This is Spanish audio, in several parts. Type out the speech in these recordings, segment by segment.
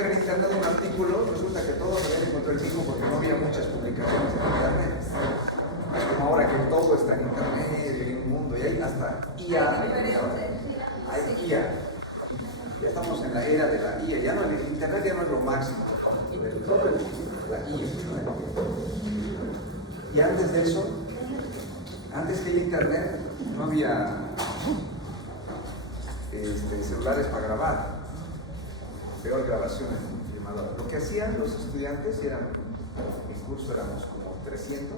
buscar en internet un artículo, resulta que todos habían encontrado el mismo porque no había muchas publicaciones en internet. Es como ahora que todo está en internet, en el mundo, y hay hasta IA. Hay IA. Ya estamos en la era de la IA. Ya no, el internet ya no es lo máximo. Todo es la IA. Y antes de eso, antes que el internet, no había celulares para grabar. Peor grabación en filmadora. Lo que hacían los estudiantes, en curso éramos como 300,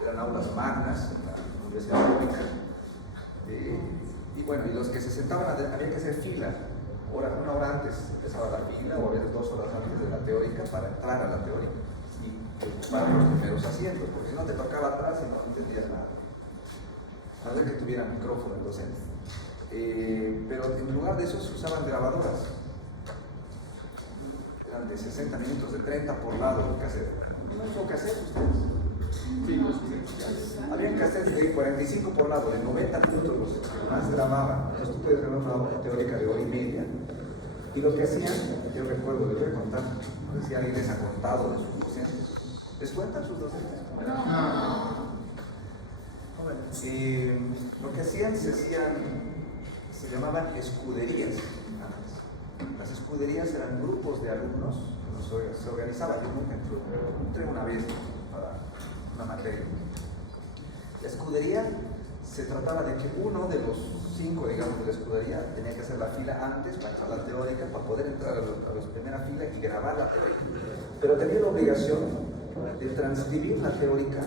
eran aulas magnas en la Universidad Pública. Y bueno, y los que se sentaban había que hacer fila. Una hora antes empezaba la fila, o a veces 2 horas antes de la teórica, para entrar a la teórica y ocupar los primeros asientos, porque si no te tocaba atrás y no entendías nada. A ver que tuviera micrófono el docente. Pero en lugar de eso se usaban grabadoras. Eran de 60 minutos, de 30 por lado el cassette. ¿No usó cassette ustedes? Sí, había cassettes de 45 por lado, de 90 minutos los que más grababan. Entonces tú puedes grabar una obra teórica de hora y media. Y lo que hacían, yo recuerdo, les voy a contar, no sé si alguien les ha contado de sus docentes. ¿Les cuentan sus docentes? No. Lo que hacían, se llamaban escuderías. Las escuderías eran grupos de alumnos que se organizaban. Yo nunca entré una vez para una materia. La escudería se trataba de que uno de los 5, digamos, de la escudería tenía que hacer la fila antes para entrar a la teórica, para poder entrar a la primera fila y grabar la teórica. Pero tenía la obligación de transcribir la teórica,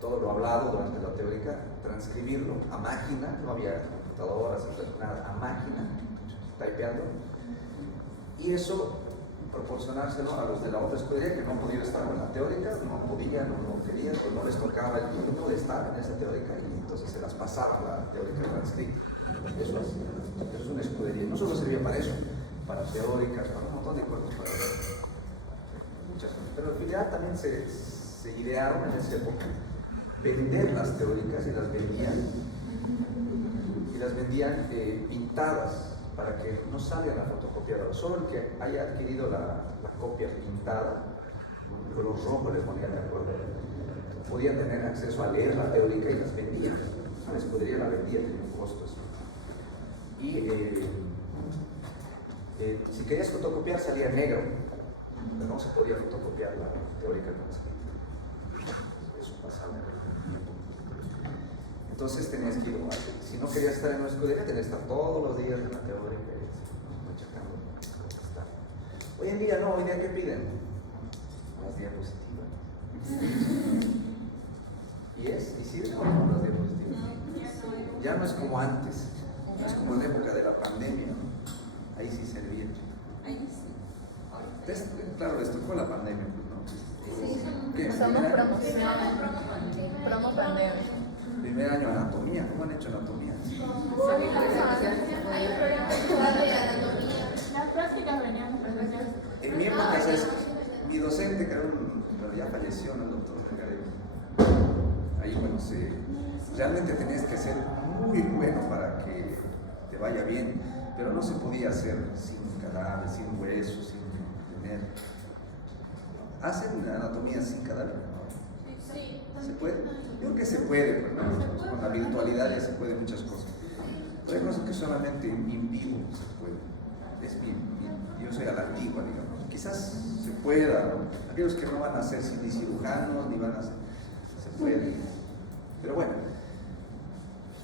todo lo hablado durante la teórica, transcribirlo a máquina, no había computadoras, nada, a máquina, typeando, y eso proporcionárselo a los de la otra escudería que no podían estar en la teórica, no podían o no querían, o no les tocaba el turno de estar en esa teórica, y entonces se las pasaba la teórica transcrita. Eso es una escudería. No solo servía para eso, para teóricas, para un montón de cosas, para muchas cosas. Pero al final también se idearon en esa época vender las teóricas, y las vendían pintadas, para que no salga la fotocopiadora. Solo el que haya adquirido la copia pintada, con color rojo, les ponían de acuerdo, podían tener acceso a leer la teórica, y las vendían. La escudería la vendía, tenía un costo eso. Y si querías fotocopiar salía negro, pero no se podía fotocopiar la teórica transcrita. Eso pasaba. Entonces tenías que ir, si no querías estar en una escudería, tenías que estar todos los días en la teórica, machacando. Hoy en día no, hoy en día ¿qué piden? Las diapositivas. ¿Y sirven o no las diapositivas? Ya no es como antes, no es como en la época de la pandemia, ¿no? Ahí sí servía. Claro, les tocó la pandemia, ¿no? Sí, somos promoción, promo pandemia. Primer año de anatomía, ¿cómo han hecho anatomía? Hay un programa de anatomía. Las prácticas venían profesores. En mi época, mi docente, que era ya falleció, el doctor Garego. Ahí, bueno, realmente tenías que ser muy bueno para que te vaya bien, pero no se podía hacer sin cadáver, sin huesos, sin tener. ¿Hacen anatomía sin cadáver? Sí. ¿Se puede? Yo creo que se puede, pues, ¿no? Con la virtualidad ya se puede muchas cosas. Pero hay cosas que solamente en vivo se puede. Yo soy a la antigua, digamos. Quizás se pueda, ¿no? Aquellos que no van a ser ni cirujanos, ni van a ser, se puede. Pero bueno,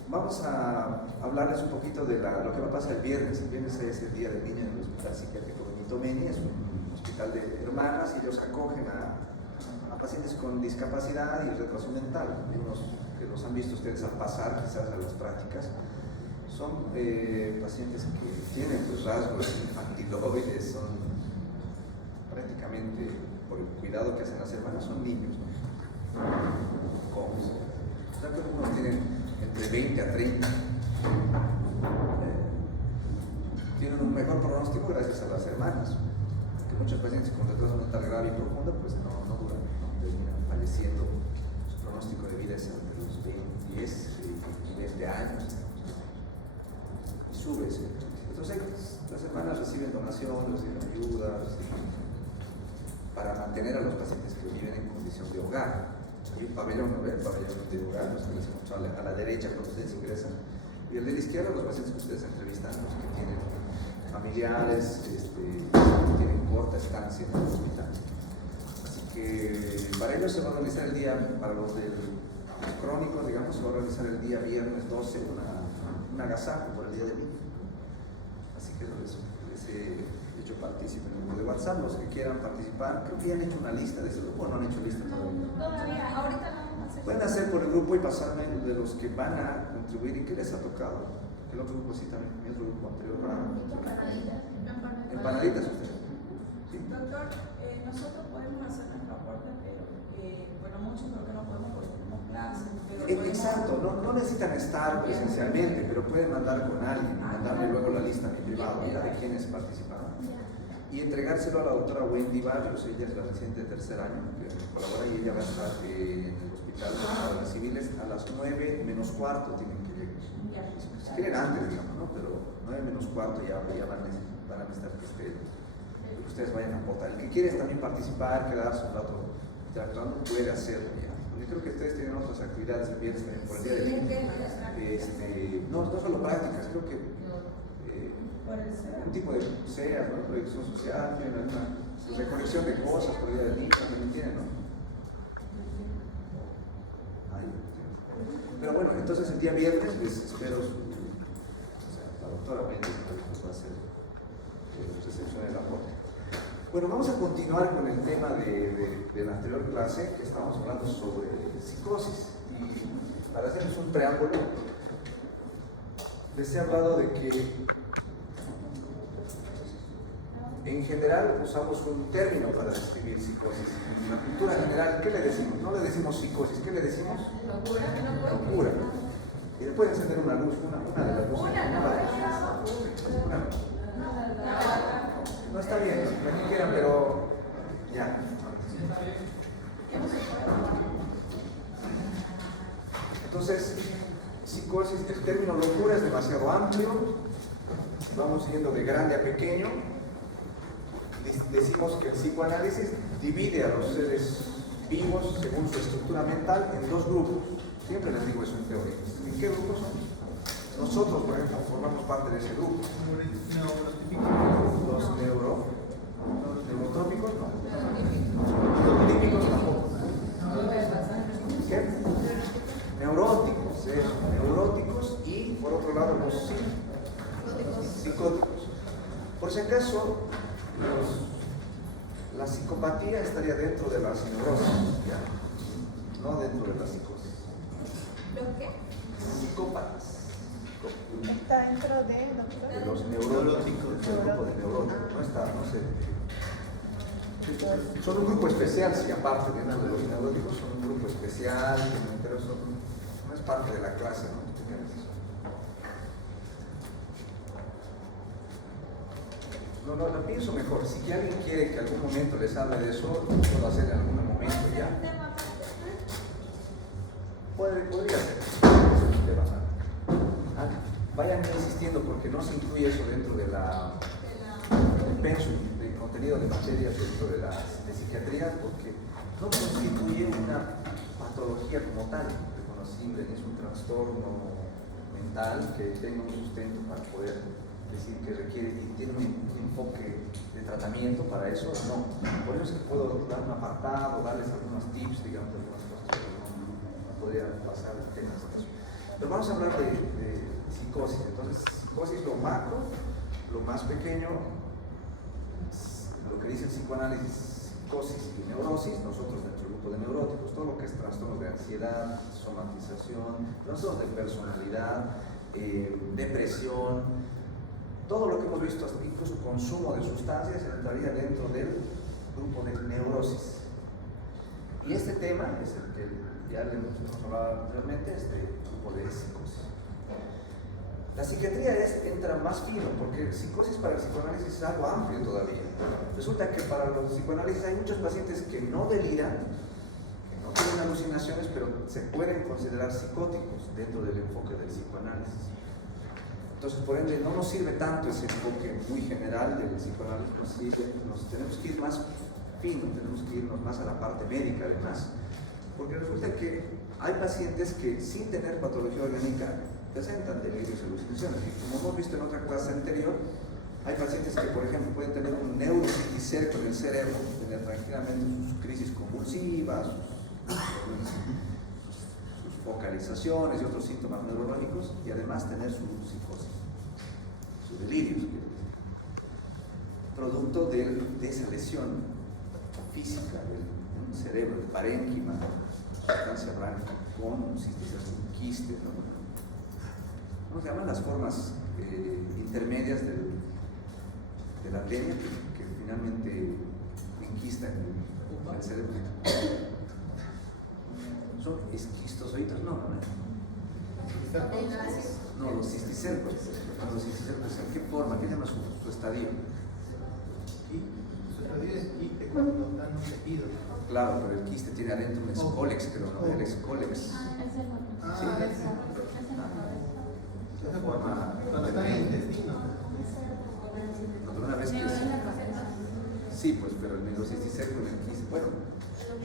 vamos a hablarles un poquito de lo que va a pasar el viernes. El viernes es el Día del Niño en el Hospital Psiquiátrico Benito Meni, es un hospital de hermanas, y ellos acogen a pacientes con discapacidad y retraso mental. Unos que los han visto ustedes al pasar quizás a las prácticas, son pacientes que tienen pues, rasgos infantiloides, son prácticamente, por el cuidado que hacen las hermanas, son niños, ¿no? Jóvenes. O sea, que algunos tienen entre 20 a 30. Tienen un mejor pronóstico gracias a las hermanas, que muchos pacientes con retraso mental grave y profundo pues no duran, terminan falleciendo. Su pronóstico de vida es entre los 10 y 20 años, y sube. Entonces Entonces, las hermanas reciben donaciones, reciben ayudas para mantener a los pacientes que viven en condición de hogar. Hay un pabellón, ¿no ven? El pabellón de hogar, los que les he mostrado a la derecha cuando ustedes ingresan, y el de la izquierda, los pacientes que ustedes entrevistan, los que tienen familiares, que tienen corta estancia en el hospital. Así que para ellos se va a realizar el día, para los crónicos, digamos, se va a realizar el día viernes 12 un agasajo por el día del niño. Así que les he hecho partícipe en el grupo de WhatsApp. Los que quieran participar, creo que ya han hecho una lista de ese grupo, no han hecho lista todavía. Todavía, ahorita no vamos a hacer. Pueden hacer por el grupo y pasarme de los que van a contribuir y qué les ha tocado. El otro grupo sí también, mi otro grupo anterior para empanaditas ustedes. ¿Sí? Doctor, nosotros podemos hacer nuestro aporte, pero bueno, muchos creo que no podemos porque tenemos clases. Exacto, no necesitan estar presencialmente, pero pueden mandar con alguien y mandarle luego la lista en privado ya de quienes participaron. Y entregárselo a la doctora Wendy Barrios, ella es la residente de tercer año que colabora y ella va a estar en el hospital de las civiles a las 9 menos cuarto tienen que llegar. Si quieren antes, digamos, ¿no? Pero 9 menos cuarto ya van a necesitar que ustedes vayan a aportar. El que quiere también participar, quedarse un rato interactuando, puede hacerlo ya. Porque creo que ustedes tienen otras actividades el viernes también por el día de niño. No solo prácticas, creo que un tipo de SEA, ¿no? Proyección social, tienen alguna recolección de cosas por el día del niño, también tienen, ¿no? Pero bueno, entonces el día viernes les espero la doctora Wendy va a hacer recepción del aporte. Bueno, vamos a continuar con el tema de la anterior clase, que estábamos hablando sobre psicosis. Y para hacerles un preámbulo, les he hablado de que en general usamos un término para describir psicosis. En la cultura general, ¿qué le decimos? No le decimos psicosis, ¿qué le decimos? Locura. Y le pueden encender una luz, una de las luces. Una. No está bien, lo que quieran, pero ya. Entonces, psicosis, el término locura es demasiado amplio. Vamos yendo de grande a pequeño. Decimos que el psicoanálisis divide a los seres vivos según su estructura mental en dos grupos. Siempre les digo eso en teoría. ¿En qué grupos son? Nosotros, por ejemplo, formamos parte de ese grupo. Los neurotrópicos, no. Los típicos tampoco. ¿Qué? Neuróticos, neuróticos y por otro lado los psicóticos. Por si acaso, la psicopatía estaría dentro de las neurosis, ¿ya? No dentro de la psicosis. ¿Los qué? Psicópatas. Está dentro de Los neuróticos, el grupo de neuróticos. No está, no sé. Son un grupo especial, sí, aparte dentro de los neuróticos, son un grupo especial, pero no es parte de la clase, ¿no? No, lo pienso mejor. Si alguien quiere que algún momento les hable de eso, lo puedo hacer en algún momento ya. Podría ser. Vayan insistiendo porque no se incluye eso dentro de del pensum, del contenido de materias dentro de psiquiatría, porque no constituye una patología como tal, reconocible, es un trastorno mental que tenga un sustento para poder decir que requiere y tiene un enfoque de tratamiento para eso, no. Por eso es que puedo dar un apartado, darles algunos tips, digamos, de algunas cosas que no podría pasar el tema de eso. Pero vamos a hablar de psicosis. Entonces, psicosis lo macro, lo más pequeño, lo que dice el psicoanálisis, psicosis y neurosis, nosotros dentro del grupo de neuróticos, todo lo que es trastornos de ansiedad, somatización, trastornos de personalidad, depresión, todo lo que hemos visto, hasta incluso consumo de sustancias, entraría dentro del grupo de neurosis. Y este tema es el que ya les hemos hablado anteriormente, este grupo de psicosis. La psiquiatría entra más fino, porque psicosis para el psicoanálisis es algo amplio todavía. Resulta que para los psicoanálisis hay muchos pacientes que no deliran, que no tienen alucinaciones, pero se pueden considerar psicóticos dentro del enfoque del psicoanálisis. Entonces, por ende, no nos sirve tanto ese enfoque muy general del psicoanálisis, nos tenemos que ir más fino, tenemos que irnos más a la parte médica además, porque resulta que hay pacientes que sin tener patología orgánica presentan delirios y alucinaciones, y como hemos visto en otra clase anterior, hay pacientes que, por ejemplo, pueden tener un neurocisticerco en el cerebro, tener tranquilamente sus crisis convulsivas, sus focalizaciones y otros síntomas neurológicos, y además tener su psicosis, sus delirios, producto de esa lesión física del cerebro, el parénquima, sustancia blanca, con un quiste, ¿no? ¿Cómo se llaman las formas intermedias de la tenia que finalmente enquistan el cerebro? ¿Son esquistozoides? No, los cisticercos. Los cisticercos, ¿en qué forma? ¿Qué llama su estadio? Su estadio es quiste cuando dan un tejido. Claro, pero el quiste tiene adentro un escólex, creo, ¿no? El escólex. Es el Esa forma, cuando está en el intestino. Pero una vez que sí, pues, pero el neurocisticerco en el quiste. Bueno,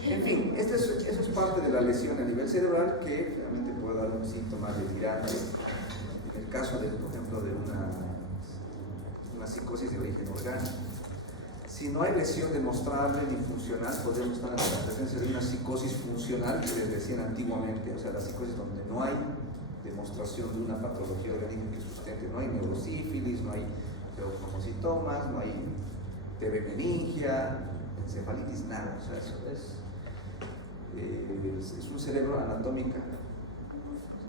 en fin, eso es parte de la lesión a nivel cerebral que realmente puede dar un síntoma delirante. En el caso, por ejemplo, de una psicosis de origen orgánico. Si no hay lesión demostrable ni funcional, podemos estar en la presencia de una psicosis funcional que les decían antiguamente, o sea, la psicosis donde no hay demostración de una patología orgánica que sustente, no hay neurosífilis, no hay leucomocitomas, no hay TB meningia, encefalitis, nada, o sea, eso es un cerebro anatómica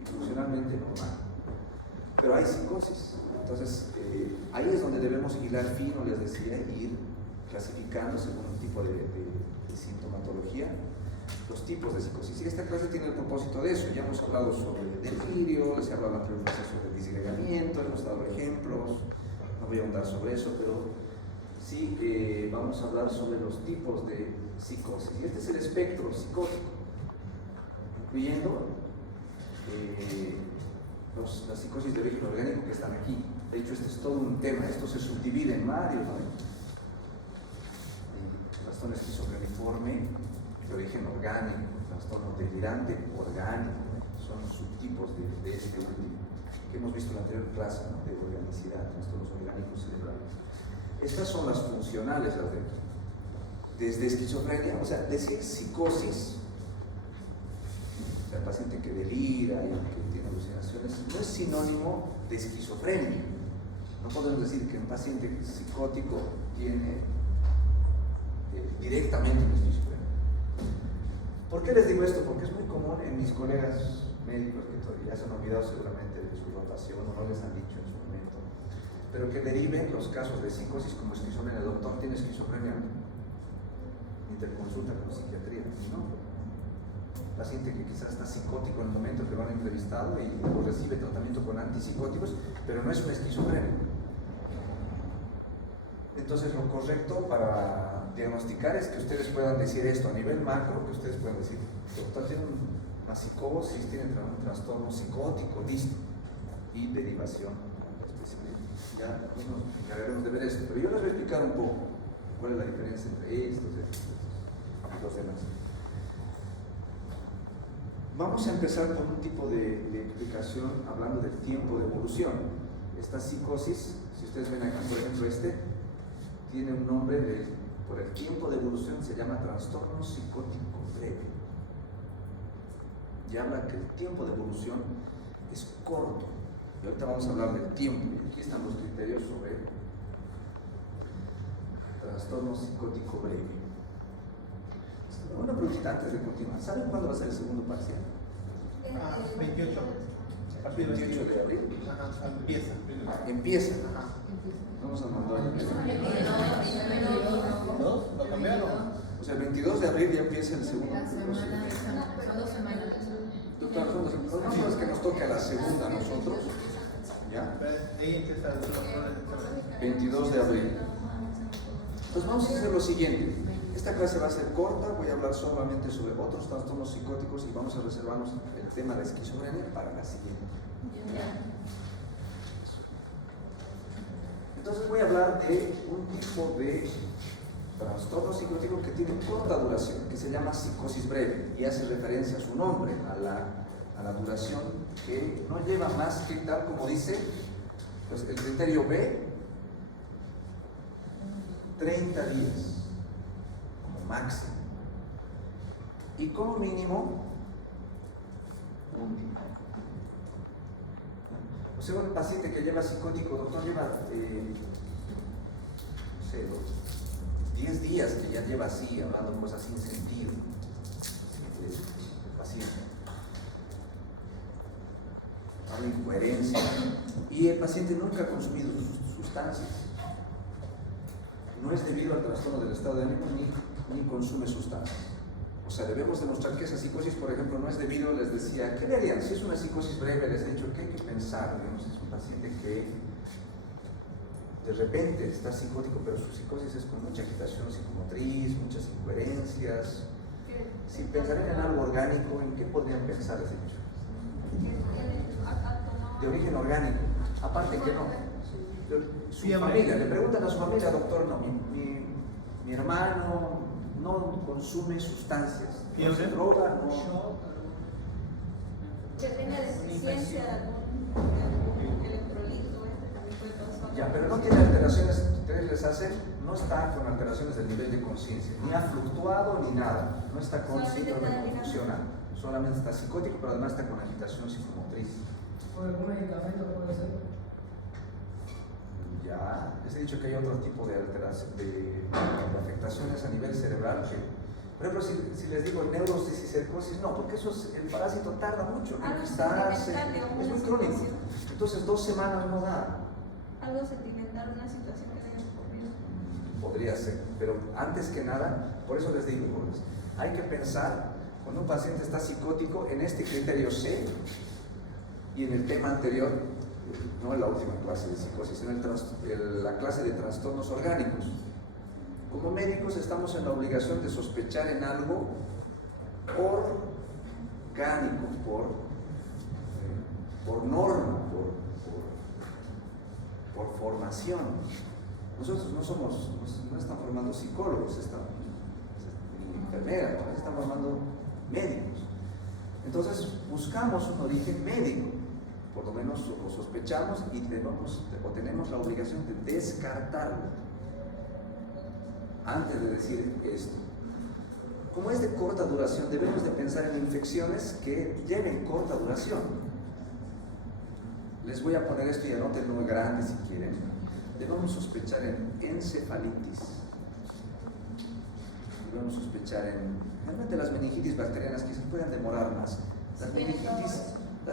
y funcionalmente normal. Pero hay psicosis, entonces ahí es donde debemos hilar fino, les decía, ir clasificando según un tipo de sintomatología los tipos de psicosis. Y esta clase tiene el propósito de eso. Ya hemos hablado sobre delirio, les he hablado anteriormente sobre disgregamiento, hemos dado ejemplos, no voy a ahondar sobre eso, pero sí vamos a hablar sobre los tipos de psicosis. Y este es el espectro psicótico, incluyendo las psicosis de origen orgánico que están aquí. De hecho, este es todo un tema, esto se subdivide en varios, ¿no? Trastorno esquizofreniforme de origen orgánico, trastorno delirante orgánico, son subtipos de este último, que hemos visto en la anterior clase, ¿no? De organicidad, trastornos orgánicos cerebrales. Estas son las funcionales, las de aquí. Desde esquizofrenia, o sea, decir psicosis, o sea, el paciente que delira y que tiene alucinaciones, no es sinónimo de esquizofrenia. No podemos decir que un paciente psicótico tiene directamente una esquizofrenia. ¿Por qué les digo esto? Porque es muy común en mis colegas médicos que todavía se han olvidado seguramente de su rotación o no les han dicho en su momento, pero que deriven los casos de psicosis como esquizofrenia. El doctor tiene esquizofrenia, interconsulta con psiquiatría, ¿no? Paciente que quizás está psicótico en el momento que lo han entrevistado y luego recibe tratamiento con antipsicóticos, pero no es una esquizofrenia. Entonces lo correcto para diagnosticar es que ustedes puedan decir esto a nivel macro, que ustedes puedan decir, doctor tiene una psicosis, tiene un trastorno psicótico, listo, y derivación. Ya nos encargaremos de ver esto, pero yo les voy a explicar un poco cuál es la diferencia entre estos y los demás. Vamos a empezar con un tipo de explicación hablando del tiempo de evolución. Esta psicosis, si ustedes ven aquí, por ejemplo, tiene un nombre por el tiempo de evolución, se llama trastorno psicótico breve. Y habla que el tiempo de evolución es corto. Y ahorita vamos a hablar del tiempo. Y aquí están los criterios sobre trastorno psicótico breve. Una preguntita antes de continuar. ¿Saben cuándo va a ser el segundo parcial? 28. A partir del 28 de abril. Ajá, empieza. Empieza. Ajá. Vamos a mandar el 22, ¿lo cambiaron? O sea, el 22 de abril ya empieza el segundo. La semana, son 2 semanas. Doctor, son 2 semanas. No es que nos toque a la segunda a nosotros. ¿Ya? De ahí empieza el 22 de abril. Pues vamos a hacer lo siguiente. Esta clase va a ser corta, voy a hablar solamente sobre otros trastornos psicóticos y vamos a reservarnos el tema de esquizofrenia para la siguiente. Entonces voy a hablar de un tipo de trastorno psicótico que tiene corta duración, que se llama psicosis breve, y hace referencia a su nombre, a la duración, que no lleva más que, tal como dice, pues el criterio B, 30 días, como máximo. Y como mínimo, un día. O sea, un paciente que lleva psicótico, doctor, lleva, no sé, 10 días que ya lleva así, hablando cosas sin sentido. El paciente. Habla incoherencia. Y el paciente nunca ha consumido sustancias. No es debido al trastorno del estado de ánimo ni consume sustancias. O sea, debemos demostrar que esa psicosis, por ejemplo, no es debido, les decía, ¿qué le harían? Si es una psicosis breve, les he dicho que hay que pensar, digamos, es un paciente que de repente está psicótico, pero su psicosis es con mucha agitación psicomotriz, muchas incoherencias. Si pensaran en algo orgánico, ¿en qué podrían pensar, les he dicho? De origen orgánico, aparte que no. Su familia, le preguntan a su familia, doctor, no, mi hermano no consume sustancias, no se droga, no. Que tenga deficiencia de algún electrolito, también puede pasar. Ya, pero no tiene alteraciones, ustedes les hacen, no está con alteraciones del nivel de conciencia, ni ha fluctuado ni nada, no está con síndrome confusional, solamente está psicótico, pero además está con agitación psicomotriz. ¿Por algún medicamento puede ser? Ya, les he dicho que hay otro tipo de alteración, de afectaciones a nivel cerebral que, por ejemplo, si les digo neurocisticercosis, no, porque eso es, el parásito tarda mucho en conquistarse, es muy crónico. Entonces 2 semanas no da. Algo sentimental, una situación que tenga ocurrido. Podría ser, pero antes que nada, por eso les digo, jóvenes, hay que pensar cuando un paciente está psicótico en este criterio C y en el tema anterior, no en la última clase de psicosis, en la clase de trastornos orgánicos. Como médicos estamos en la obligación de sospechar en algo orgánico, por norma, por formación. Nosotros no están formando psicólogos, ni enfermeras, están formando médicos. Entonces buscamos un origen médico, por lo menos lo sospechamos y tenemos la obligación de descartarlo antes de decir esto. Como es de corta duración, debemos de pensar en infecciones que lleven corta duración. Les voy a poner esto y anótenlo muy grande si quieren. Debemos sospechar en encefalitis. Debemos sospechar en realmente las meningitis bacterianas que se pueden demorar más. Las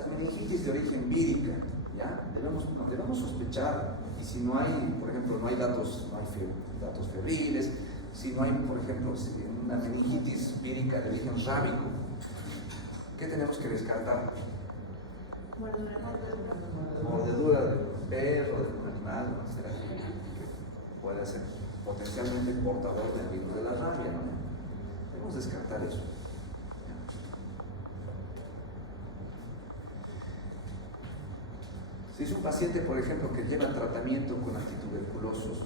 meningitis de origen vírica, ¿ya? Debemos sospechar, y si no hay, por ejemplo, no hay datos febriles, si no hay, por ejemplo, una meningitis vírica de origen rábico, ¿qué tenemos que descartar? Mordedura de perro, de animal, ¿no? ¿Será que puede ser potencialmente portador del virus de la rabia, ¿no? Debemos descartar eso. Si es un paciente, por ejemplo, que lleva tratamiento con antituberculosos,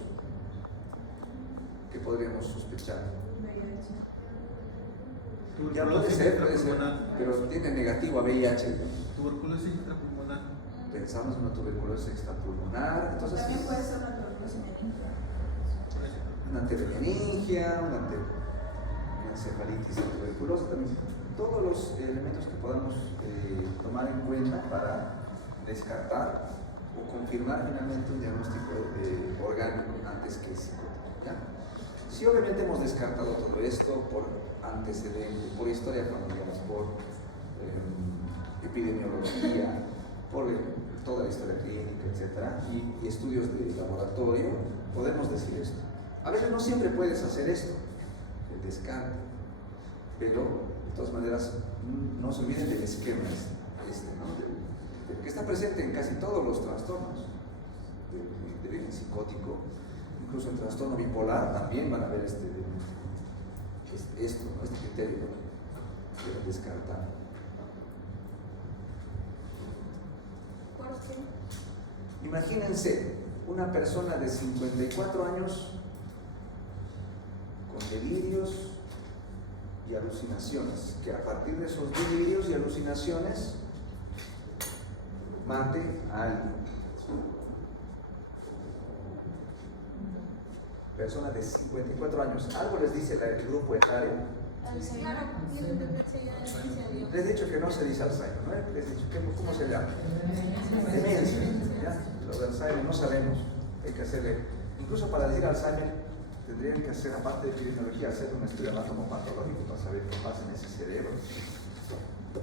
¿qué podríamos sospechar? Ya puede ser, pero tiene negativo a VIH. Tuberculosis extrapulmonar. Pensamos en una tuberculosis extrapulmonar, entonces También puede ser una tuberculosis meningia. una telemeningia, una encefalitis tuberculosa, también todos los elementos que podamos tomar en cuenta para descartar o confirmar finalmente un diagnóstico orgánico antes que psicótico, ¿ya? Si obviamente hemos descartado todo esto por antecedentes, por historia familiar, por epidemiología, por toda la historia clínica, etc., y estudios de laboratorio, podemos decir esto. A veces no siempre puedes hacer esto, el descarte, pero de todas maneras no se olviden del esquema ¿no? Que está presente en casi todos los trastornos de origen psicótico, incluso el trastorno bipolar también van a ver este criterio de descartar. ¿Por qué? Imagínense una persona de 54 años con delirios y alucinaciones, que a partir de esos delirios y alucinaciones mate a alguien. Persona de 54 años. ¿Algo les dice el grupo etario? Claro, tiene demencia ya inicial. Les he dicho que no se dice Alzheimer, ¿no? Les he dicho, ¿cómo se llama? Demencia. ¿Ya? Lo de Alzheimer no sabemos. Hay que hacerle, incluso para decir Alzheimer, tendrían que hacer, aparte de epidemiología, hacer un estudio anatomopatológico para saber qué pasa en ese cerebro.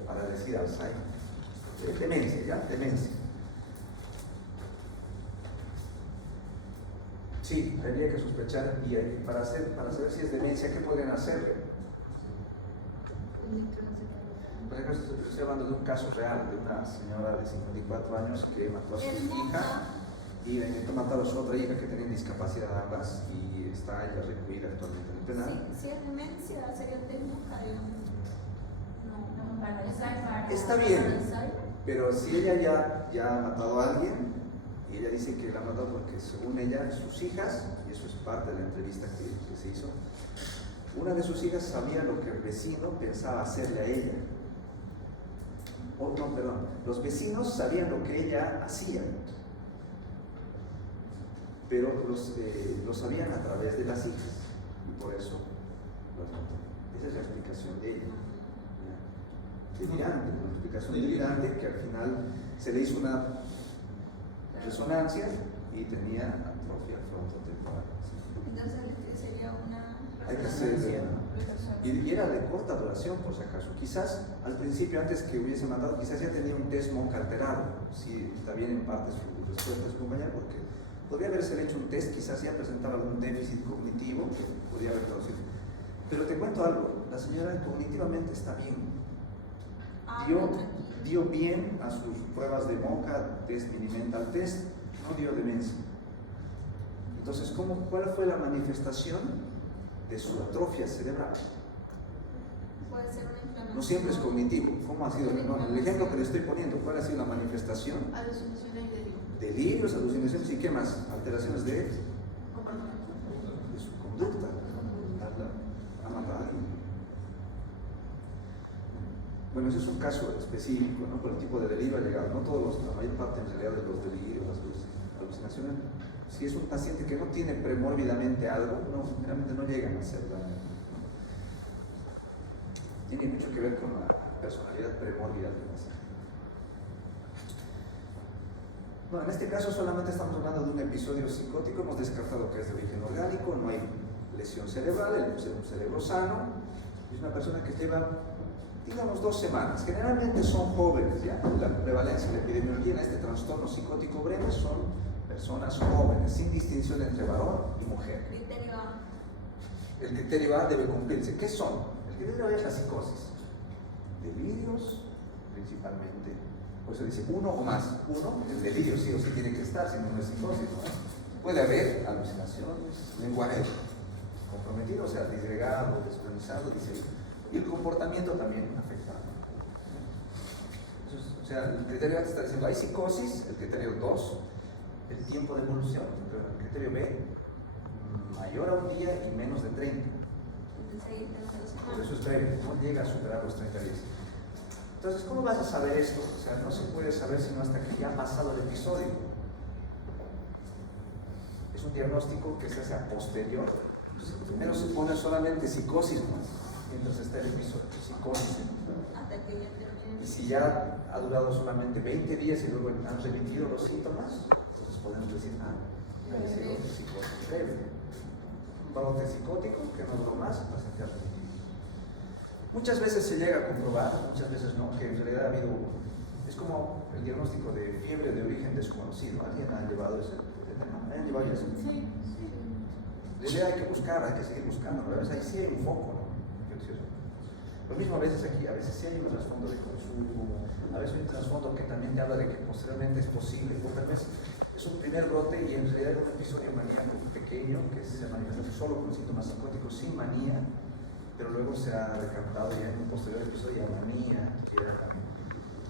Para decir Alzheimer. Demencia, ¿ya? Demencia. Sí, habría que sospechar y para saber si es demencia, ¿qué podrían hacer? Por ejemplo, estoy hablando de un caso real de una señora de 54 años que mató a su hija y le intentó matar a su otra hija que tenía discapacidad ambas y está ella recluida actualmente en el penal. Si es demencia, sería técnica de... No, para Alzheimer. Está bien, pero si ella ya ha matado a alguien y ella dice que la ha matado porque según ella, sus hijas, y eso es parte de la entrevista que se hizo, una de sus hijas sabía lo que el vecino pensaba hacerle a ella. Los vecinos sabían lo que ella hacía, pero lo sabían a través de las hijas, y por eso las mató. Esa es la explicación de ella. Delirante, una explicación delirante que al final se le hizo una resonancia y tenía atrofia frontotemporal. Entonces sería una... Hay que hacer, y era de corta duración por si acaso. Quizás al principio, antes que hubiese matado, quizás ya tenía un test Monk alterado. Si está bien en parte su respuesta de su compañera, porque podría haberse hecho un test, quizás ya presentaba algún déficit cognitivo que podría haber traducido. Pero te cuento algo, la señora cognitivamente está bien. Dio bien a sus pruebas de MOCA, test Mini-Mental Test, no dio demencia. Entonces, ¿cuál fue la manifestación de su atrofia cerebral? Puede ser una inflamación. No siempre es cognitivo. ¿Cómo ha sido? No, el ejemplo que le estoy poniendo, ¿cuál ha sido la manifestación? Alucinaciones y delirios. Delirios, alucinaciones y ¿qué más? Alteraciones de su conducta. Ha matado a alguien. Bueno, ese es un caso específico, ¿no? Por el tipo de delirio ha llegado. No todos, la mayor parte en realidad de los delirios, las alucinaciones. Si es un paciente que no tiene premórbidamente algo, generalmente no llegan a ser daño. Tiene mucho que ver con la personalidad premórbida del paciente. Bueno, en este caso solamente estamos hablando de un episodio psicótico. Hemos descartado que es de origen orgánico, no hay lesión cerebral, es un cerebro sano. Es una persona que lleva, digamos, 2 semanas. Generalmente son jóvenes, ¿ya? La prevalencia de la epidemiología en este trastorno psicótico breve son personas jóvenes, sin distinción entre varón y mujer. Criterio A. El criterio A debe cumplirse. ¿Qué son? El criterio A es la psicosis. Delirios, principalmente. Por eso dice uno o más. Uno, el delirio sí o sí tiene que estar, si no es psicosis, ¿no? Puede haber alucinaciones, lenguaje comprometido, o sea, disgregado, desorganizado, y el comportamiento también afectado. Entonces, o sea, el criterio A te está diciendo, hay psicosis. El criterio 2, el tiempo de evolución. El criterio B, mayor a un día y menos de 30. Por eso es breve, no llega a superar los 30 días. Entonces, ¿cómo vas a saber esto? O sea, no se puede saber sino hasta que ya ha pasado el episodio. Es un diagnóstico que se hace a posterior. Primero se pone solamente psicosis más, mientras está el episodio, psicosis. Hasta que ya termine. Y si ya ha durado solamente 20 días y luego han remitido los síntomas, entonces podemos decir, ha sido psicosis breve. Un brote psicótico que no duró más, el paciente ha remitido. Muchas veces se llega a comprobar, muchas veces no, que en realidad ha habido, es como el diagnóstico de fiebre de origen desconocido. ¿Alguien ha llevado ese tema? ¿Han llevado eso? Sí. La idea hay que buscar, hay que seguir buscando, a veces ahí sí hay un foco, ¿no? Lo mismo a veces aquí, a veces sí hay un trasfondo de consumo, a veces hay un trasfondo que también te habla de que posteriormente es posible, o tal vez es un primer brote y en realidad es un episodio maníaco pequeño que se manifiesta solo con síntomas psicóticos sin manía, pero luego se ha recaptado ya en un posterior episodio de manía.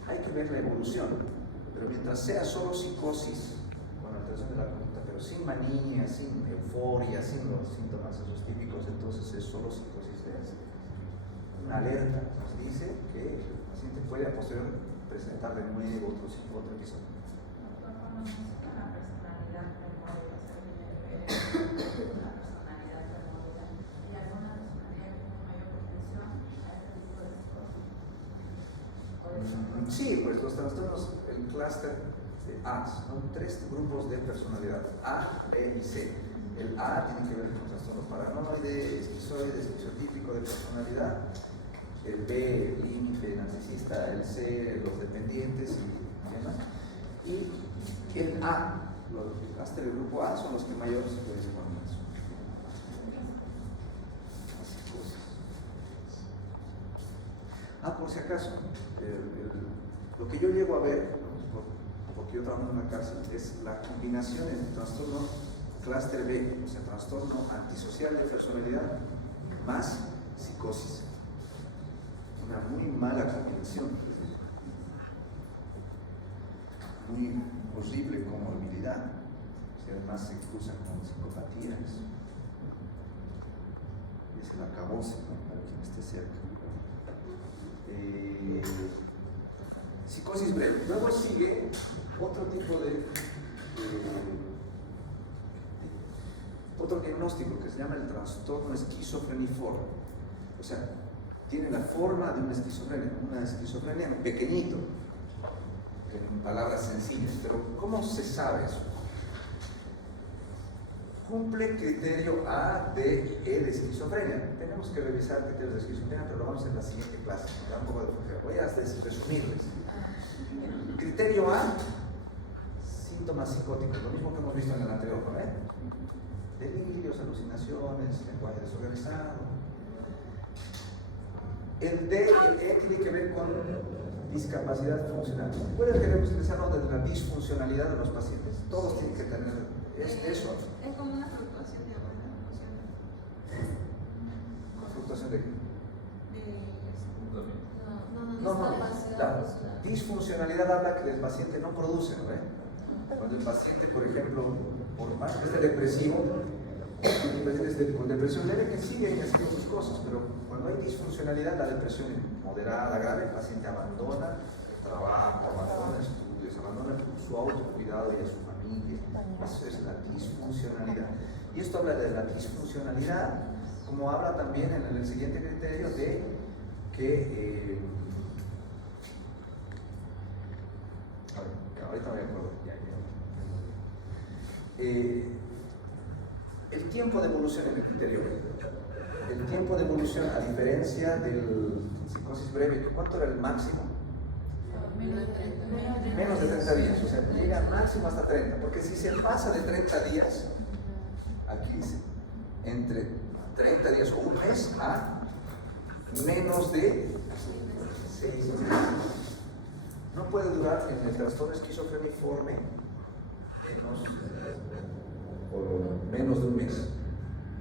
Hay que ver la evolución, pero mientras sea solo psicosis con alteración de la conducta, pero pero sin manía, sin euforia, sin los síntomas esos típicos, entonces es solo psicosis leve. Una alerta nos dice que el paciente puede a posteriori presentar de nuevo otro episodio. La personalidad premóvil, o sea, tiene que ver con la personalidad premóvil y alguna personalidad que tiene mayor propensión a este tipo de psicosis. Sí, pues los trastornos, el clúster de A, son 3 grupos de personalidad, A, B y C. El A tiene que ver con trastorno paranoide, esquizoide, esquizotípico de personalidad. El B, límite narcisista, el C, los dependientes y demás. Y el A, los clúster del grupo A son los que mayor se pueden poner eso. Así cosas. Por si acaso, lo que yo llego a ver, ¿no? Porque yo trabajo en una cárcel, es la combinación entre trastorno clúster B, o sea, trastorno antisocial de personalidad, más psicosis. Una muy mala combinación, muy horrible comorbilidad, o sea, además se cruza con psicopatías. Es el acabose, ¿no? Para quien esté cerca. Psicosis breve. Luego sigue otro tipo de otro diagnóstico que se llama el trastorno esquizofreniforme. O sea, tiene la forma de una esquizofrenia pequeñito, en palabras sencillas, pero ¿cómo se sabe eso? Cumple criterio A, D, E de esquizofrenia. Tenemos que revisar criterios de esquizofrenia, pero lo vamos a hacer en la siguiente clase. Me da un poco de flojera. Voy a resumirles. Criterio A, síntomas psicóticos, lo mismo que hemos visto en el anterior, ¿no? Delirios, alucinaciones, lenguaje desorganizado. El D, el E tiene que ver con discapacidad funcional. ¿Recuerdan que hemos empezado desde la disfuncionalidad de los pacientes? Todos tienen que tener eso. Es como una fluctuación de ¿Fluctuación de qué? No, La disfuncionalidad habla que el paciente no produce, ¿no? Cuando el paciente, por ejemplo, por más que esté depresivo, hay pacientes con depresión leve que siguen haciendo sus cosas, pero cuando hay disfuncionalidad, la depresión moderada, grave, el paciente abandona el trabajo, abandona estudios, abandona su autocuidado y a su familia. Eso es la disfuncionalidad. Y esto habla de la disfuncionalidad, como habla también en el siguiente criterio de que ahorita me acuerdo. El tiempo de evolución en el criterio B. El tiempo de evolución, a diferencia del psicosis breve, ¿cuánto era el máximo? Menos de 30 días, o sea, llega máximo hasta 30, porque si se pasa de 30 días, aquí dice, entre 30 días o un mes a menos de 6 meses. No puede durar en el trastorno esquizofreniforme menos de un mes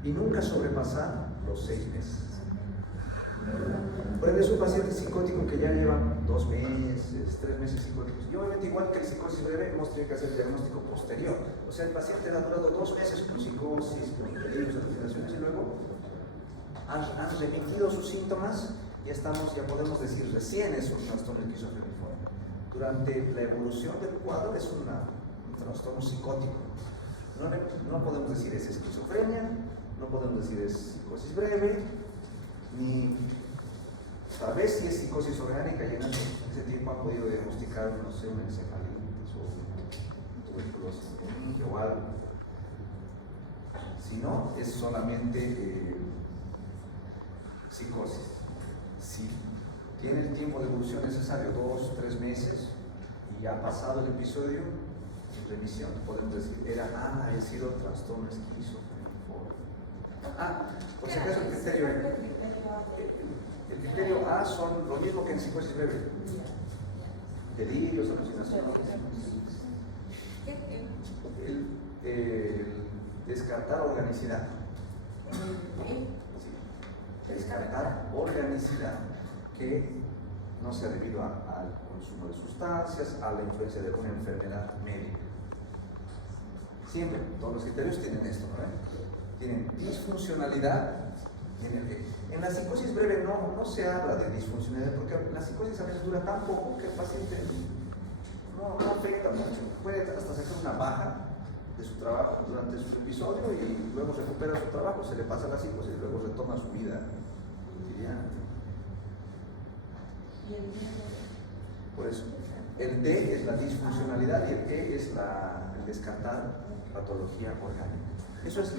y nunca sobrepasar los 6 meses. Por ejemplo, es un paciente psicótico que ya lleva 2 meses, 3 meses psicóticos. Y obviamente, igual que el psicosis breve, hemos tenido que hacer el diagnóstico posterior. O sea, el paciente ha durado 2 meses con psicosis, con delirios, alucinaciones, y luego han remitido sus síntomas y ya podemos decir, recién es un trastorno esquizofreniforme. Durante la evolución del cuadro es un trastorno psicótico. No podemos decir es esquizofrenia, no podemos decir es psicosis breve, ni tal vez si es psicosis orgánica y en ese tiempo han podido diagnosticar, no sé, una encefalitis o tuberculosis o algo. Si no, es solamente psicosis. Si tiene el tiempo de evolución necesario, 2 o 3 meses, y ha pasado el episodio en remisión, podemos decir, he sido trastorno esquizofreniforme. Por si acaso el criterio A son lo mismo que en psicosis breve. Delirios, alucinaciones. El descartar organicidad. Descartar organicidad que no sea debido al consumo de sustancias, a la influencia de una enfermedad médica. Siempre, todos los criterios tienen esto, ¿no? Tienen disfuncionalidad. En la psicosis breve no se habla de disfuncionalidad, porque la psicosis a veces dura tan poco que el paciente no afecta mucho. Puede hasta sacar una baja de su trabajo durante su episodio y luego recupera su trabajo, se le pasa la psicosis y luego retoma su vida cotidiana. Y el miedo. Por eso, el D es la disfuncionalidad y el E es el descartar patología orgánica. Eso es el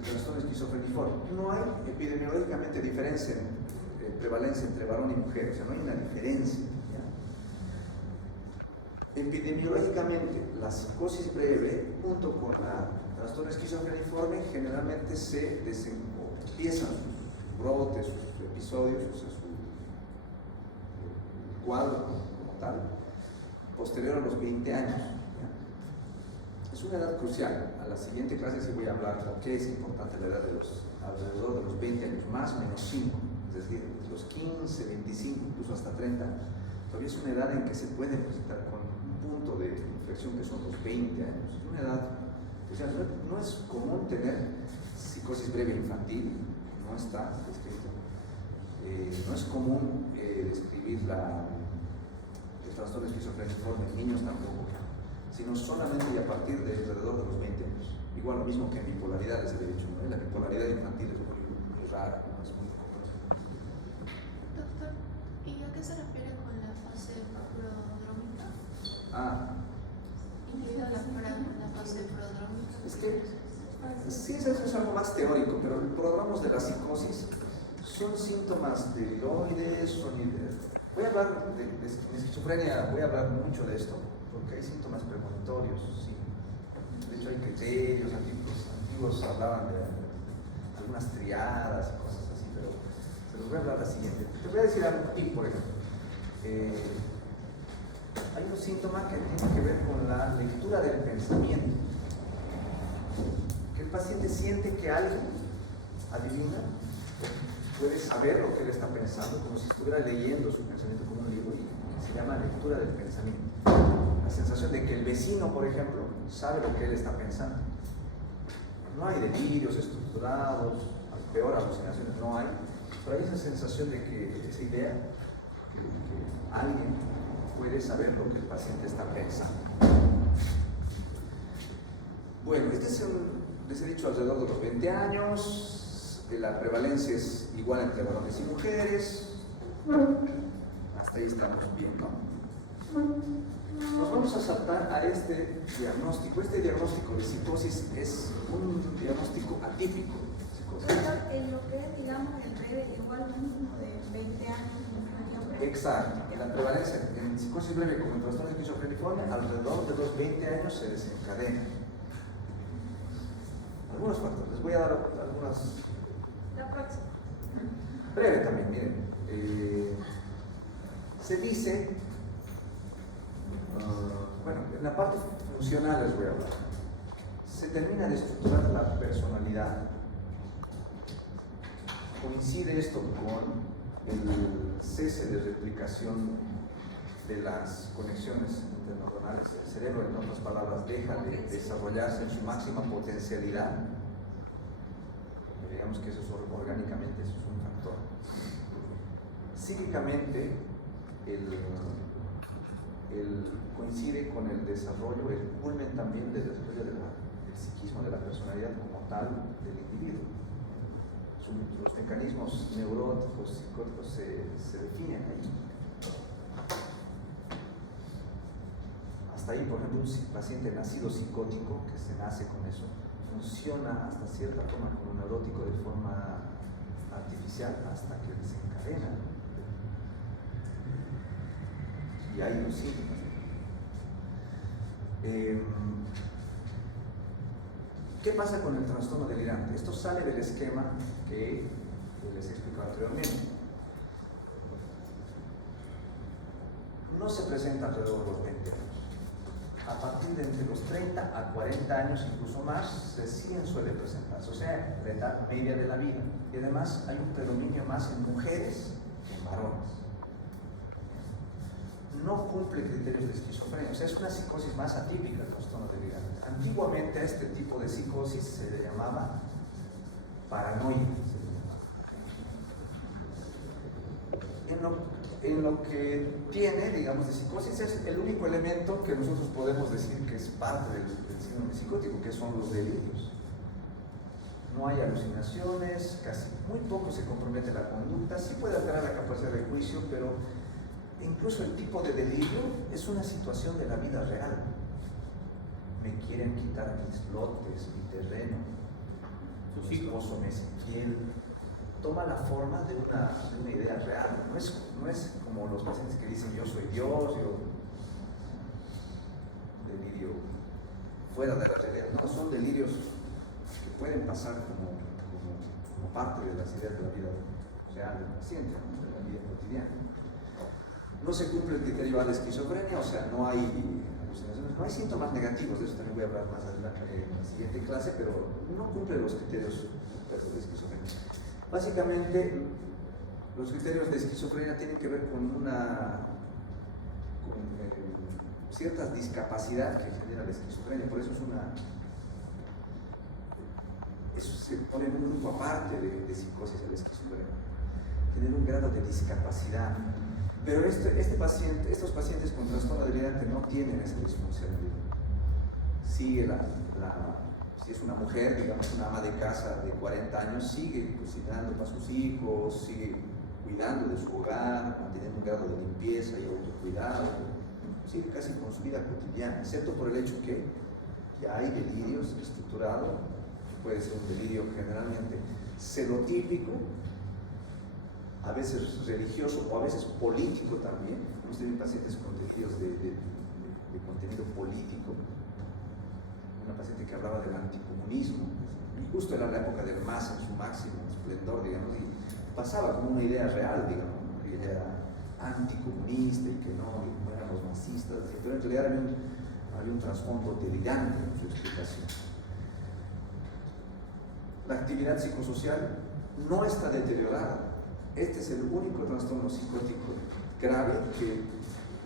trastorno esquizofreniforme. No hay epidemiológicamente diferencia en prevalencia entre varón y mujer, o sea, no hay una diferencia. Epidemiológicamente, la psicosis breve junto con el trastorno esquizofreniforme generalmente empiezan sus brotes, sus episodios, o sea, su cuadro como tal, posterior a los 20 años. Es una edad crucial. A la siguiente clase sí voy a hablar por qué es importante la edad alrededor de los 20 años, más o menos 5, es decir, de los 15, 25, incluso hasta 30. Todavía es una edad en que se puede presentar con un punto de inflexión que son los 20 años. Es una edad, o sea, no es común tener psicosis breve infantil, no está descrito. No es común describir el trastorno esquizofreniforme en niños tampoco, sino solamente a partir de alrededor de los 20 años. Igual lo mismo que en bipolaridad, les había dicho, ¿no? La bipolaridad infantil es muy rara, ¿no? Es muy compleja. Doctor, ¿y a qué se refiere con la fase prodrómica? ¿Incluida la fase prodrómica? Es que sí, eso es algo más teórico, pero los prodromos de la psicosis son síntomas de viroides, voy a hablar en esquizofrenia, voy a hablar mucho de esto, porque hay síntomas premonitorios, sí. De hecho hay criterios antiguos hablaban de algunas triadas y cosas así, pero se los voy a hablar la siguiente. Te voy a decir algo aquí, por ejemplo. Hay un síntoma que tiene que ver con la lectura del pensamiento. Que el paciente siente que alguien adivina, puede saber lo que él está pensando, como si estuviera leyendo su pensamiento como un libro, y se llama lectura del pensamiento. La sensación de que el vecino, por ejemplo, sabe lo que él está pensando. No hay delirios estructurados, peor alucinaciones no hay, pero hay esa sensación de que esa idea que alguien puede saber lo que el paciente está pensando. Bueno, les he dicho alrededor de los 20 años, la prevalencia es igual entre varones y mujeres, hasta ahí estamos bien, ¿no? Nos vamos a saltar a este diagnóstico. Este diagnóstico de psicosis es un diagnóstico atípico. Doctor, en lo que es, digamos, el breve, igual mismo de 20 años. Exacto. La prevalencia en psicosis breve como en trastorno esquizofreniforme, alrededor de los 20 años se desencadena. Algunos factores. Les voy a dar algunas. La próxima. Breve también, miren. Se dice, bueno, en la parte funcional les voy a hablar. Se termina de estructurar la personalidad. Coincide esto con el cese de replicación de las conexiones interneuronales. El cerebro, en otras palabras, deja de desarrollarse en su máxima potencialidad. Digamos que eso es orgánicamente, eso es un factor. Psíquicamente, coincide con el desarrollo, el culmen también del desarrollo del psiquismo, de la personalidad como tal del individuo. Los mecanismos neuróticos, psicóticos se definen ahí. Hasta ahí, por ejemplo, un paciente nacido psicótico, que se nace con eso, funciona hasta cierta forma como neurótico de forma artificial hasta que desencadena. Y hay los síntomas. ¿Qué pasa con el trastorno delirante? Esto sale del esquema que les he explicado anteriormente. No se presenta alrededor de los 20 años. A partir de entre los 30 a 40 años, incluso más, recién suele presentarse, o sea, la edad media de la vida. Y además hay un predominio más en mujeres que en varones. no cumple criterios de esquizofrenia, o sea, es una psicosis más atípica el trastorno delirante. Antiguamente a este tipo de psicosis se le llamaba paranoia. En lo que tiene, digamos, de psicosis es el único elemento que nosotros podemos decir que es parte del síndrome psicótico, que son los delirios. No hay alucinaciones, casi muy poco se compromete la conducta, sí puede alterar la capacidad de juicio, pero incluso el tipo de delirio es una situación de la vida real. Me quieren quitar mis lotes, mi terreno, mi esposo me es infiel. Toma la forma de una idea real, no es como los pacientes que dicen yo soy Dios, yo delirio fuera de la realidad, no, son delirios que pueden pasar como parte de las ideas de la vida real del paciente, ¿no? De la vida cotidiana. No se cumple el criterio de esquizofrenia, o sea, no hay alucinaciones, no hay síntomas negativos, de eso también voy a hablar más adelante en la siguiente clase, pero no cumple los criterios de esquizofrenia. Básicamente, los criterios de esquizofrenia tienen que ver con cierta discapacidad que genera la esquizofrenia, por eso eso se pone en un grupo aparte de psicosis de la esquizofrenia, genera un grado de discapacidad. Pero estos pacientes con trastorno delirante no tienen esa disfuncionalidad. Sigue si es una mujer, digamos, una ama de casa de 40 años, sigue cocinando para sus hijos, sigue cuidando de su hogar, manteniendo un grado de limpieza y autocuidado, sigue casi con su vida cotidiana, excepto por el hecho que ya hay delirios estructurados, puede ser un delirio generalmente celotípico, a veces religioso o a veces político también. Hemos tenido pacientes con delirios de contenido político. Una paciente que hablaba del anticomunismo, y justo era la época del MAS en su máximo esplendor, digamos, y pasaba como una idea real, digamos, una idea anticomunista y que no eran los masistas, pero en realidad había un trasfondo delirante en su explicación. La actividad psicosocial no está deteriorada. Este es el único trastorno psicótico grave que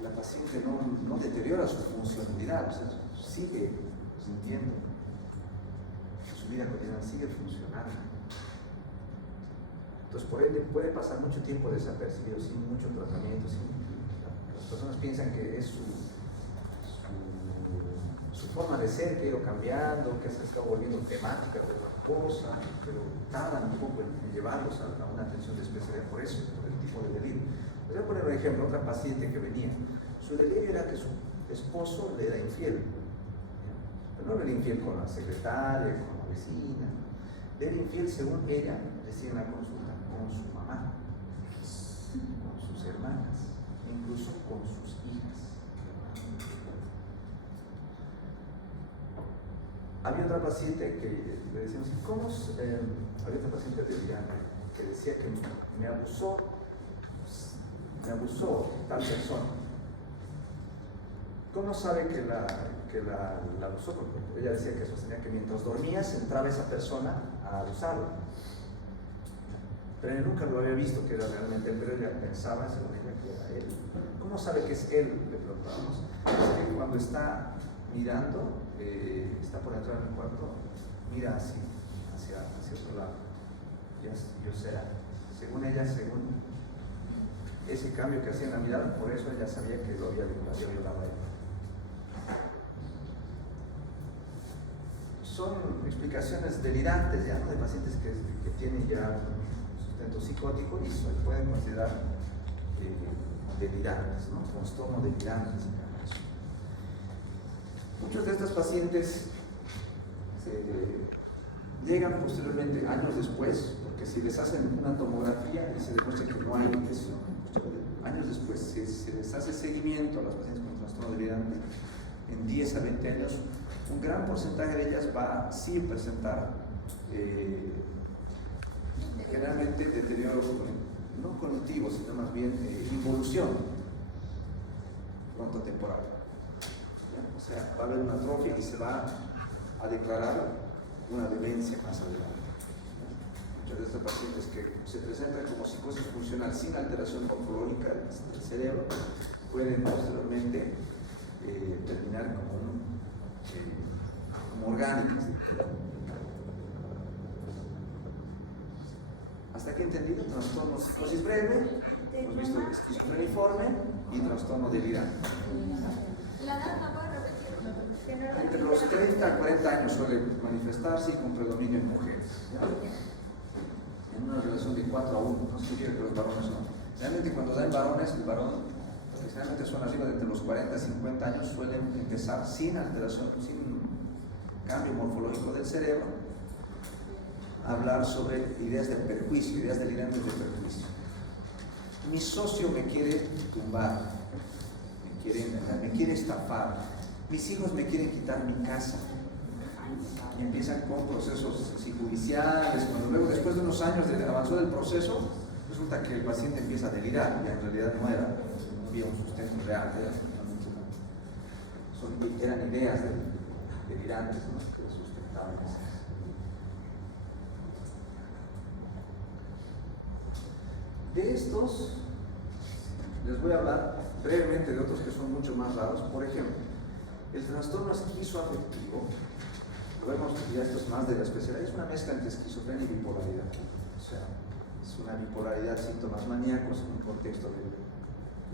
la paciente no deteriora su funcionalidad, o sea, sigue sintiendo, su vida cotidiana sigue funcionando. Entonces, por ende, puede pasar mucho tiempo desapercibido, sin mucho tratamiento. Las personas piensan que es su forma de ser que ha ido cambiando, que se está volviendo temática de otra cosa, pero tardan un poco en llevarlos a una atención de especialidad por eso, por el tipo de delirio. Les voy a poner un ejemplo, otra paciente que venía. Su delirio era que su esposo le era infiel. Pero no era infiel con la secretaria, con la vecina. Le era infiel, según ella, decía en la consulta, con su mamá, con sus hermanas, incluso con sus hijas. Había otra paciente que le decíamos, había otra paciente delirante que decía que me abusó tal persona. ¿Cómo sabe que la abusó? Porque ella decía que sostenía que mientras dormías entraba esa persona a abusarla. Pero él nunca lo había visto que era realmente él, pero ella pensaba, según ella, que era él. ¿Cómo sabe que es él? Le preguntábamos. Es que cuando está mirando, está por entrar en el cuarto, mira hacia otro lado. Yo será. Según ella, según ese cambio que hacía en la mirada, por eso ella sabía que lo había violado a él. Son explicaciones delirantes ya, ¿no? De pacientes que tienen ya un sustento psicótico y se pueden considerar delirantes, ¿no? Trastorno delirantes. Muchos de estos pacientes llegan posteriormente, años después, porque si les hacen una tomografía y se demuestra que no hay lesión, años después se les hace seguimiento a los pacientes con trastorno delirante, en 10 a 20 años, un gran porcentaje de ellas va sí a presentar generalmente deterioro no cognitivo, sino más bien involución frontotemporal. O sea, va a haber una atrofia y se va a declarar una demencia más adelante. Muchos de estos pacientes que se presentan como psicosis funcional sin alteración morfológica del cerebro pueden posteriormente terminar como orgánicas. ¿Hasta aquí entendido? Trastorno psicosis breve, hemos visto esquizofreniforme y trastorno delirante. La edad no puede repetir. Entre los 30 a 40 años suele manifestarse y con predominio en mujeres. En una relación de 4 a 1, no significa que los varones no. Realmente cuando da en varones, el varón, especialmente son arriba de entre los 40 a 50 años, suelen empezar sin alteración, sin cambio morfológico del cerebro, a hablar sobre ideas de perjuicio, ideas delirantes de perjuicio. Mi socio me quiere tumbar, me quiere estafar, mis hijos me quieren quitar mi casa. Y empiezan con procesos judiciales, cuando luego después de unos años de avanzó el proceso, resulta que el paciente empieza a delirar, y en realidad no había un sustento real, eran ideas delirantes, ¿no?, que sustentaban esas. De estos, les voy a hablar brevemente de otros que son mucho más raros. Por ejemplo, el trastorno esquizoafectivo, lo vemos, ya esto es más de la especialidad, es una mezcla entre esquizofrenia y bipolaridad. O sea, es una bipolaridad, síntomas maníacos en un contexto de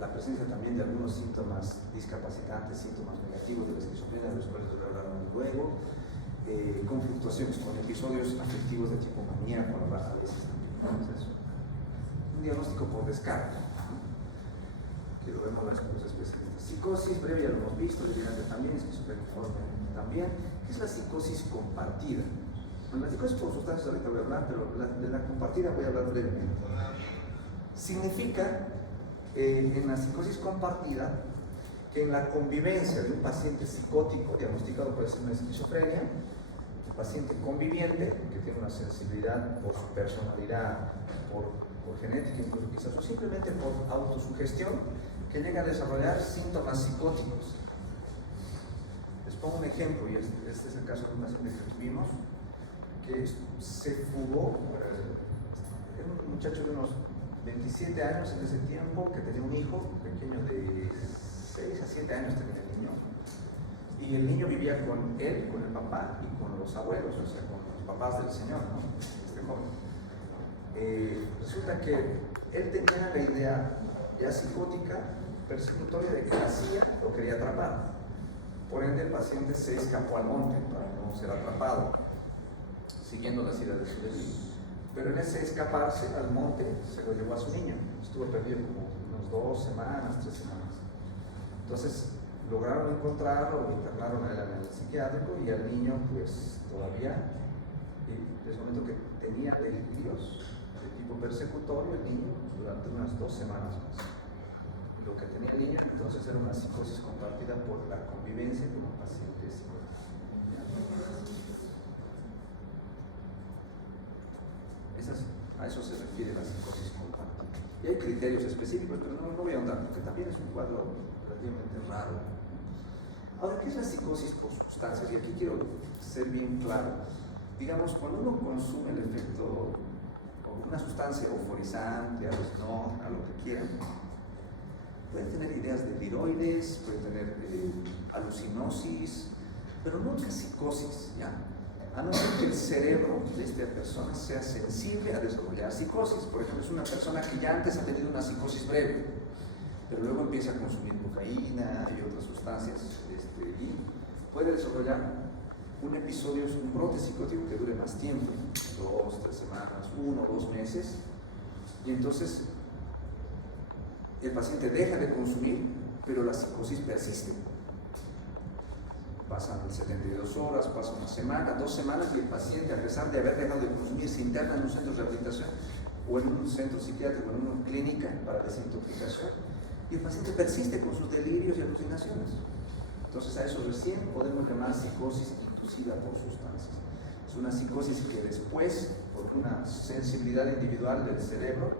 la presencia también de algunos síntomas discapacitantes, síntomas negativos de la esquizofrenia, de los cuales voy a hablar luego, con fluctuaciones, con episodios afectivos de tipo maníaco a veces también. Entonces, un diagnóstico por descarte, que lo vemos los especialistas. Psicosis breve, ya lo hemos visto, delirante también, esquizofreniforme también, que es la psicosis compartida. Bueno, la psicosis por sustancias ahorita voy a hablar, pero de la compartida voy a hablar brevemente. Significa, en la psicosis compartida, que en la convivencia de un paciente psicótico, diagnosticado por una esquizofrenia, un paciente conviviente, que tiene una sensibilidad por su personalidad, por genética, incluso quizás, o simplemente por autosugestión, que llega a desarrollar síntomas psicóticos. Les pongo un ejemplo, y este es el caso de un paciente que tuvimos, que se fugó, era un muchacho de unos 27 años en ese tiempo, que tenía un hijo pequeño de 6 a 7 años tenía el niño, y el niño vivía con él, con el papá y con los abuelos, o sea, con los papás del señor, ¿no?, este joven. Resulta que él tenía la idea ya psicótica, persecutoria, de que la CIA lo quería atrapar. Por ende, el paciente se escapó al monte para no ser atrapado, siguiendo las ideas de su delirio. Pero en ese escaparse al monte se lo llevó a su niño. Estuvo perdido como unas 2 semanas, 3 semanas. Entonces lograron encontrarlo, lo internaron en el psiquiátrico, y al niño pues todavía, desde el momento que tenía delirios de tipo persecutorio, el niño durante unas 2 semanas más. Lo que tenía el niño entonces era una psicosis compartida por la convivencia con un paciente psicótico. A eso se refiere la psicosis compartida. Y hay criterios específicos, pero no voy a ahondar, porque también es un cuadro relativamente raro. Ahora, ¿qué es la psicosis por sustancias? Y aquí quiero ser bien claro. Digamos, cuando uno consume el efecto, o una sustancia euforizante, alucinógena, a lo que quieran, puede tener ideas de tiroides, puede tener alucinosis, pero nunca psicosis, ¿ya? A no ser que el cerebro de esta persona sea sensible a desarrollar psicosis. Por ejemplo, es una persona que ya antes ha tenido una psicosis breve, pero luego empieza a consumir cocaína y otras sustancias, y puede desarrollar un episodio, un brote psicótico que dure más tiempo, 2, 3 semanas, 1 o 2 meses, y entonces el paciente deja de consumir, pero la psicosis persiste. Pasan 72 horas, pasa una semana, 2 semanas, y el paciente, a pesar de haber dejado de consumir, se interna en un centro de rehabilitación o en un centro psiquiátrico, en una clínica para desintoxicación, y el paciente persiste con sus delirios y alucinaciones. Entonces a eso recién podemos llamar psicosis inducida por sustancias. Es una psicosis que después, por una sensibilidad individual del cerebro,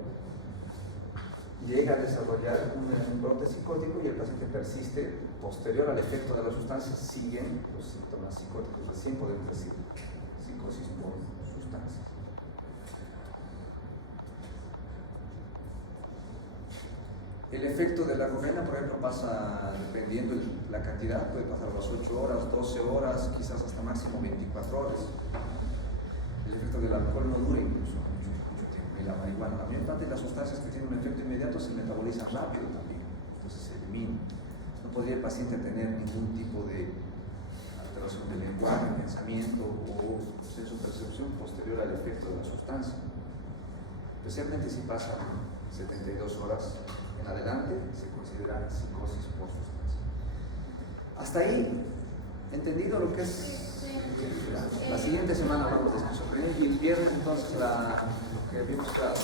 llega a desarrollar un brote psicótico, y el paciente persiste. Posterior al efecto de la sustancia siguen los síntomas psicóticos. Recién podemos decir psicosis por sustancias. El efecto de la cocaína, por ejemplo, pasa, dependiendo la cantidad, puede pasar las 8 horas, 12 horas, quizás hasta máximo 24 horas. El efecto del alcohol no dura incluso mucho tiempo. Y la marihuana, la mayor parte de las sustancias que tienen un efecto inmediato se metabolizan rápido también, entonces se elimina. No podría el paciente tener ningún tipo de alteración del lenguaje, pensamiento o proceso de percepción posterior al efecto de la sustancia. Especialmente si pasan 72 horas en adelante, se considera psicosis por sustancia. Hasta ahí, ¿entendido lo que es? La siguiente semana hablamos de esquizofrenia y el viernes entonces lo que vimos claro.